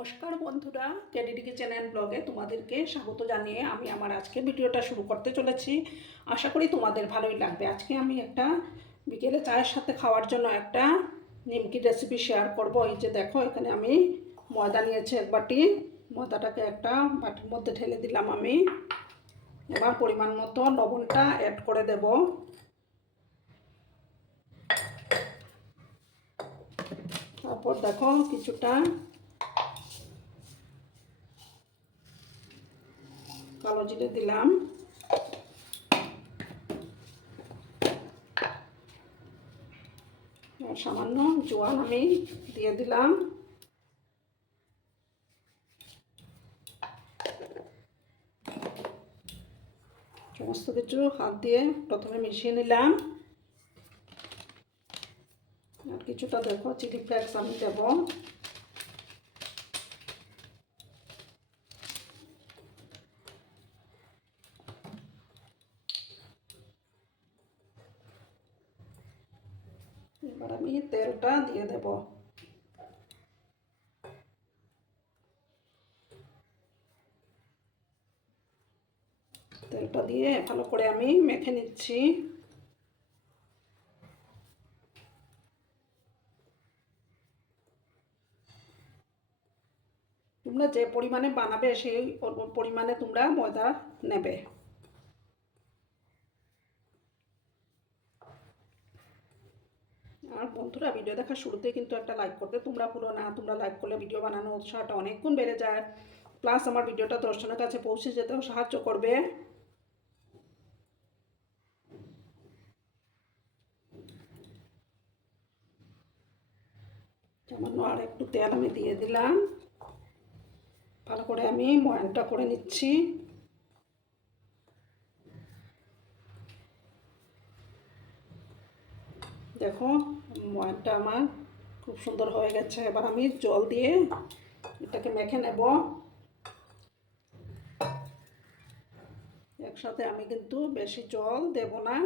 নমস্কার বন্ধুরা ক্যাডিডি kitchen and ব্লগে তোমাদেরকে স্বাগত জানিয়ে আমি আমার আজকে ভিডিওটা শুরু করতে চলেছি। আশা করি তোমাদের ভালোই লাগবে। আজকে আমি একটা বিকেলে চায়ের সাথে খাওয়ার জন্য একটা নিমকি রেসিপি শেয়ার করব। এই যে দেখো, এখানে আমি ময়দা নিয়েছি এক বাটি। ময়দাটাকে একটা বাটির মধ্যে ঢেলে দিলাম আমি। এবার পরিমাণ মতো লবণটা অ্যাড করে দেব। তারপর দেখো, কিছুটা কালো দিলাম। সামান্য জোয়ান আমি দিয়ে দিলাম। সমস্ত কিছু হাত দিয়ে প্রথমে মিশিয়ে নিলাম। আর কিছুটা দেখো, চিলি ফ্লেক্স আমি দেবো এবার আমি তেলটা দিয়ে দেব। তেলটা দিয়ে ভালো করে আমি মেখে নিচ্ছি। তোমরা যে পরিমাণে বানাবে সেই পরিমাণে তোমরা ময়দা নেবে। আর বন্ধুরা ভিডিও দেখার শুরুতে কিন্তু একটা লাইক করতে। তোমরা ভুলো না, তোমরা লাইক করলে ভিডিও বানানোর উৎসাহটা অনেক গুণ বেড়ে যায়। প্লাস আমার ভিডিওটা দর্শনের কাছে পৌঁছে যেতেও সাহায্য করবে। সামান্য আর একটু তেল আমি দিয়ে দিলাম। ভালো করে আমি ময়ানটা করে নিচ্ছি। দেখো ময়ানটা আমার খুব সুন্দর হয়ে গেছে। এবার আমি জল দিয়ে এটাকে মেখে নেব। একসাথে আমি কিন্তু বেশি জল দেব না।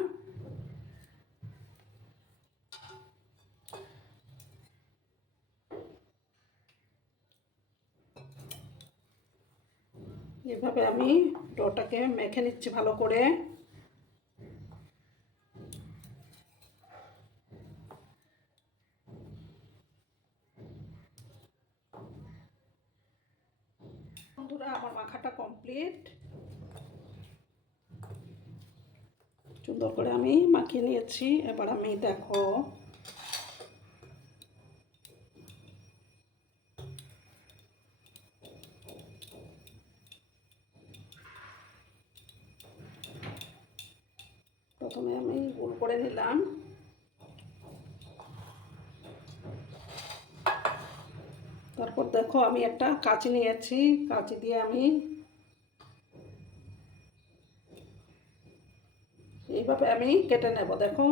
এভাবে আমি ডোটাকে মেখে নিচ্ছি ভালো করে বন্ধুরা আমার মাখাটা কমপ্লিট সুন্দর করে আমি মাখিয়ে নিয়েছি। এবার আমি দেখো। প্রথমে আমি গোল করে নিলাম। তারপর দেখো আমি একটা কাঁচি নিয়েছি, কাঁচি দিয়ে আমি এইভাবে আমি কেটে নেব, দেখো।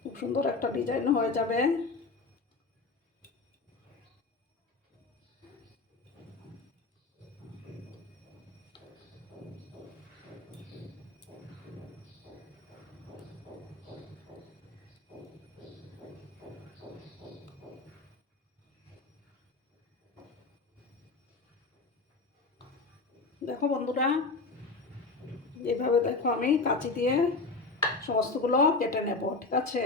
খুব সুন্দর একটা ডিজাইন হয়ে যাবে। দেখো বন্ধুরা এইভাবে দেখো আমি কাঁচি দিয়ে সমস্তগুলো কেটে নেব, ঠিক আছে?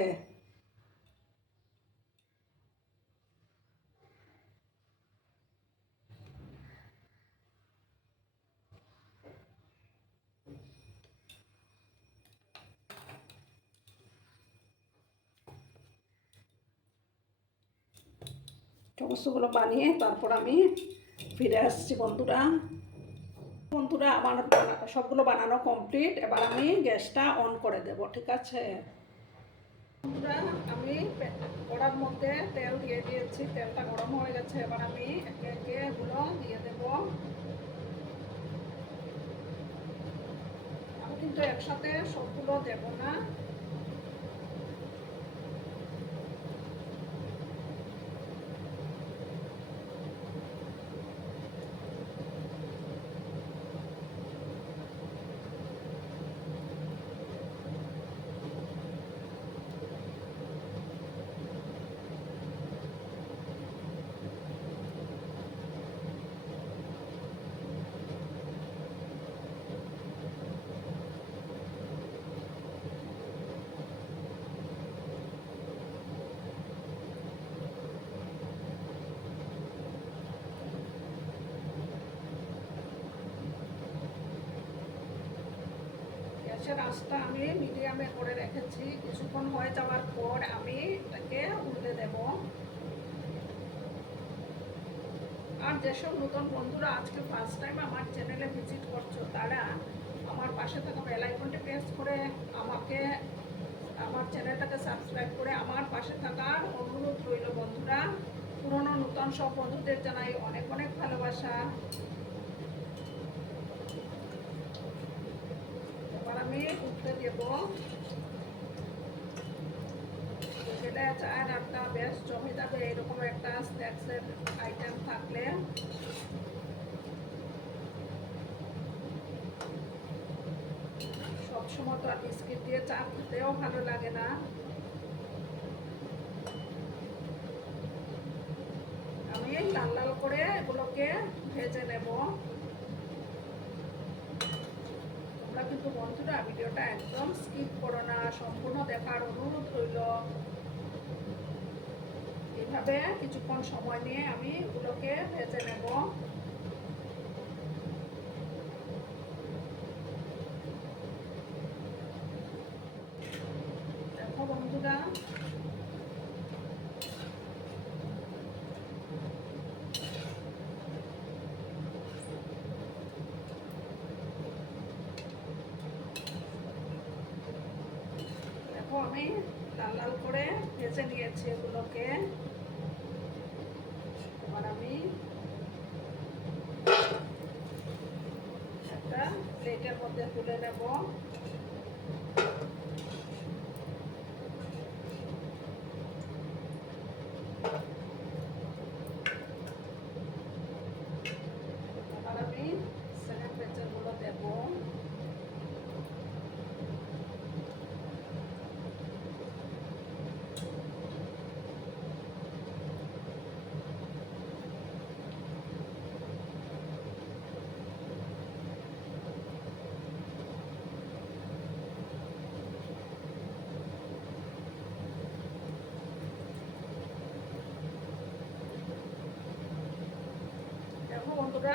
সমস্তগুলো বানিয়ে তারপর আমি ফিরে আসছি বন্ধুরা। বন্ধুরা, আমার সবগুলো বানানো কমপ্লিট এবার আমি গ্যাসটা অন করে দেব, ঠিক আছে? বন্ধুরা, আমি কড়ার মধ্যে তেল দিয়ে দিয়েছি, তেলটা গরম হয়ে গেছে। এবার আমি একে একে এগুলো দিয়ে দেব। আমি কিন্তু একসাথে সবগুলো দেব না। গ্যাসের আঁচটা আমি মিডিয়ামে করে রেখেছি। কিছুক্ষণ হয়ে যাওয়ার পর আমি এটাকে উল্টে দেব। আর যেসব নতুন বন্ধুরা আজকে ফার্স্ট টাইম আমার চ্যানেলে ভিজিট করছ, তারা আমার পাশে থাকা বেল আইকনটি প্রেস করে আমাকে, আমার চ্যানেলটাকে সাবস্ক্রাইব করে আমার পাশে থাকার অনুরোধ রইল বন্ধুরা। পুরনো নতুন সব বন্ধুদের জানাই অনেক অনেক ভালোবাসা। আমি উঠতে দেব। সেটা চায়ের একটা বেশ জমে যাবে এরকম একটা স্ন্যাক্সের আইটেম থাকলে। সবসময় তো আর বিস্কিট দিয়ে চা খেতেও ভালো লাগে না। আমি লাল লাল করে এগুলোকে ভেজে নেব তোমরা কিন্তু বন্ধুরা ভিডিওটা একদম স্কিপ করো না, সম্পূর্ণ দেখার অনুরোধ রইল। এইভাবে কিছুক্ষণ সময় নিয়ে আমি এগুলোকে ভেজে নেব। দেখো বন্ধুরা দেখো আমি লাল লাল করে ভেজে নিয়েছি এগুলোকে। এবার আমি একটা প্লেটের মধ্যে তুলে নেব এবার আমি সেকেন্ড বেচেরগুলো দেবো দেখো বন্ধুরা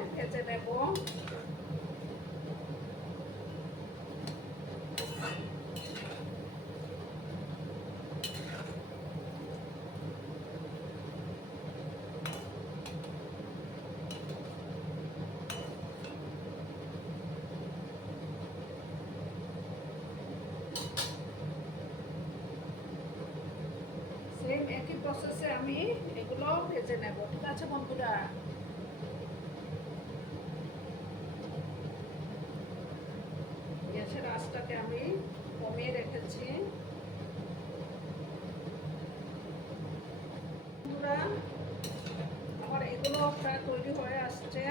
ভেজে সেম একই প্রসেসে আমি এগুলো ভেজে নেব। ঠিক আছে বন্ধুরা? গ্যাসের আঁচটাকে আমি কমিয়ে রেখেছি। আমার এগুলো প্রায় তৈরি হয়ে আসছে।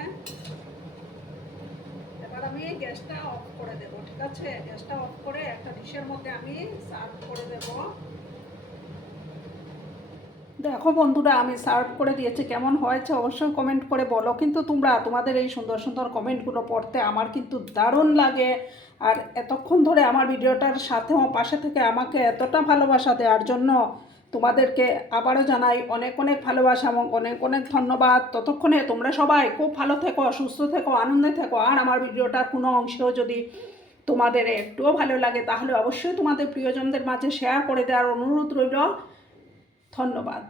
এবার আমি গ্যাসটা অফ করে দেব, ঠিক আছে? গ্যাসটা অফ করে একটা ডিশের মধ্যে আমি সার্ভ করে দেবো। দেখো বন্ধুরা, আমি সার্ভ করে দিয়েছি, কেমন হয়েছে অবশ্যই কমেন্ট করে বলো। কিন্তু তোমরা তোমাদের এই সুন্দর সুন্দর কমেন্টগুলো পড়তে আমার কিন্তু দারুণ লাগে। আর এতক্ষণ ধরে আমার ভিডিওটার সাথেও পাশে থেকে আমাকে এতটা ভালোবাসা দেওয়ার জন্য তোমাদেরকে আবারও জানাই অনেক অনেক ভালোবাসা এবং অনেক অনেক ধন্যবাদ। ততক্ষণে তোমরা সবাই খুব ভালো থেকো, সুস্থ থেকো, আনন্দে থেকো। আর আমার ভিডিওটার কোনো অংশেও যদি তোমাদের একটুও ভালো লাগে, তাহলে অবশ্যই তোমাদের প্রিয়জনদের মাঝে শেয়ার করে দেওয়ার অনুরোধ রইল। ধন্যবাদ।